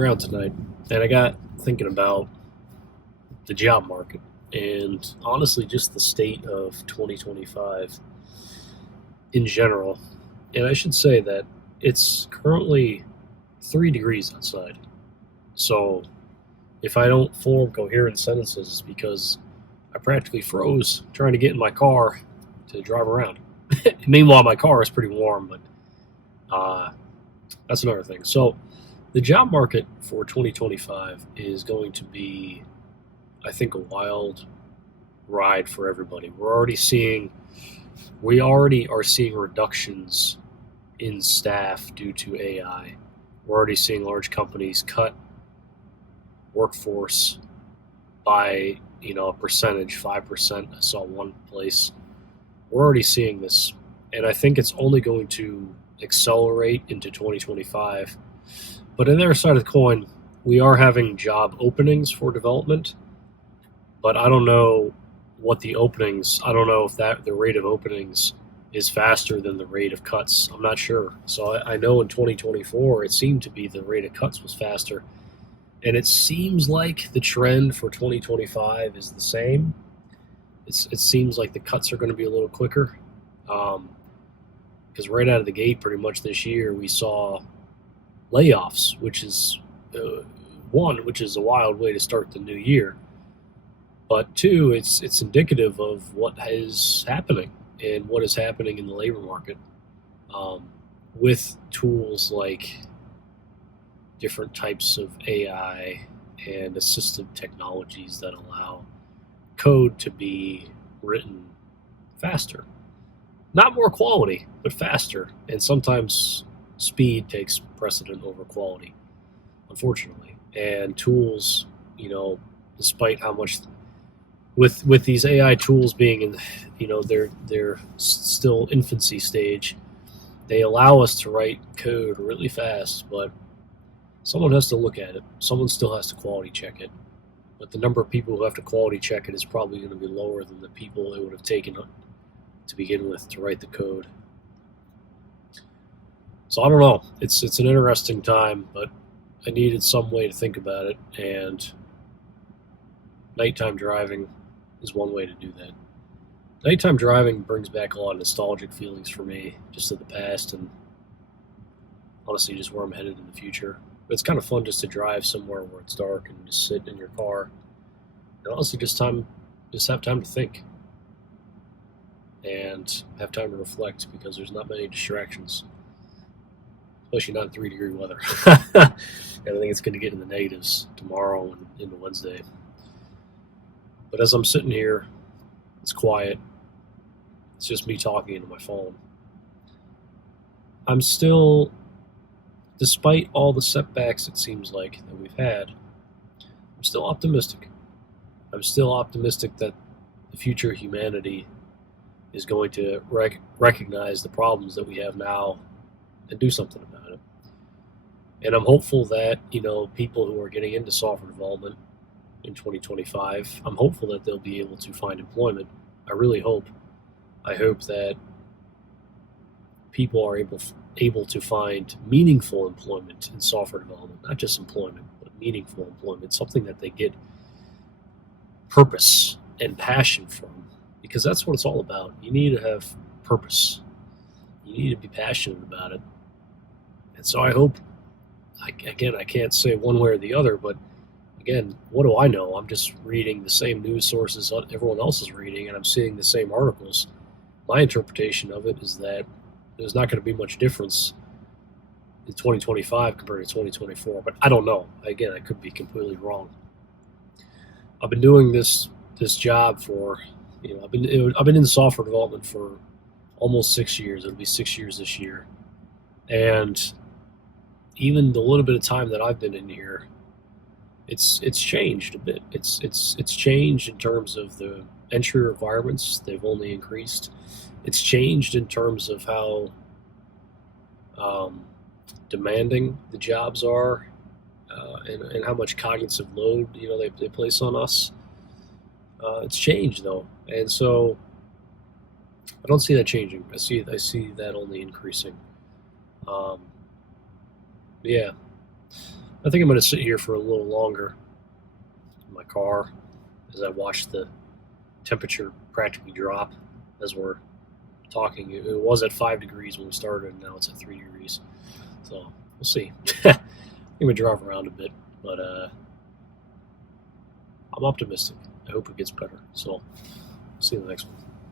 around tonight, and I got thinking about the job market and honestly just the state of 2025 in general. And I should say that it's currently 3 degrees outside. So if I don't form coherent sentences, it's because I practically froze trying to get in my car to drive around. Meanwhile, my car is pretty warm, but uh, that's another thing. So the job market for 2025 is going to be, I think, a wild ride for everybody. We already are seeing reductions in staff due to AI. We're already seeing large companies cut workforce by a percentage, 5%. I saw one place. We're already seeing this, and I think it's only going to accelerate into 2025. But on the other side of the coin, we are having job openings for development, but I don't know I don't know if the rate of openings is faster than the rate of cuts. I'm not sure. So I know in 2024 it seemed to be the rate of cuts was faster, and it seems like the trend for 2025 is the same. It seems like the cuts are going to be a little quicker, because right out of the gate, pretty much this year, we saw layoffs, which is which is a wild way to start the new year. But two, it's indicative of what is happening and what is happening in the labor market, um, with tools like different types of AI and assistive technologies that allow code to be written faster. Not more quality, but faster. And sometimes speed takes precedent over quality, unfortunately. And tools, despite how much with these AI tools being in, they're still infancy stage. They allow us to write code really fast, but someone has to look at it. Someone still has to quality check it. But the number of people who have to quality check it is probably going to be lower than the people it would have taken to begin with to write the code. So I don't know. It's an interesting time, but I needed some way to think about it, and nighttime driving is one way to do that. Nighttime driving brings back a lot of nostalgic feelings for me, just of the past, and honestly just where I'm headed in the future. But it's kind of fun just to drive somewhere where it's dark and just sit in your car, and honestly just have time to think and have time to reflect, because there's not many distractions, especially not in 3 degree weather. And I think it's going to get in the negatives tomorrow and into Wednesday. But as I'm sitting here, it's quiet. It's just me talking into my phone. I'm still, despite all the setbacks it seems like that we've had, I'm still optimistic. I'm still optimistic that the future of humanity is going to recognize the problems that we have now and do something about it. And I'm hopeful that, people who are getting into software development in 2025, I'm hopeful that they'll be able to find employment. I really hope. I hope that people are able to find meaningful employment in software development, not just employment, but meaningful employment, something that they get purpose and passion from, because that's what it's all about. You need to have purpose. You need to be passionate about it. And so I hope, I can't say one way or the other, but again, what do I know? I'm just reading the same news sources everyone else is reading, and I'm seeing the same articles. My interpretation of it is that there's not going to be much difference in 2025 compared to 2024, but I don't know. Again, I could be completely wrong. I've been doing this job for, I've been in software development for almost 6 years. It'll be 6 years this year, and even the little bit of time that I've been in here, it's changed a bit. It's changed in terms of the entry requirements. They've only increased. It's changed in terms of how demanding the jobs are, and how much cognitive load they place on us. It's changed though, and so I don't see that changing. I see that only increasing. Yeah. I think I'm going to sit here for a little longer in my car as I watch the temperature practically drop as we're talking. It was at 5 degrees when we started, and now it's at 3 degrees. So we'll see. I'm going to drive around a bit, but I'm optimistic. I hope it gets better. So see you in the next one.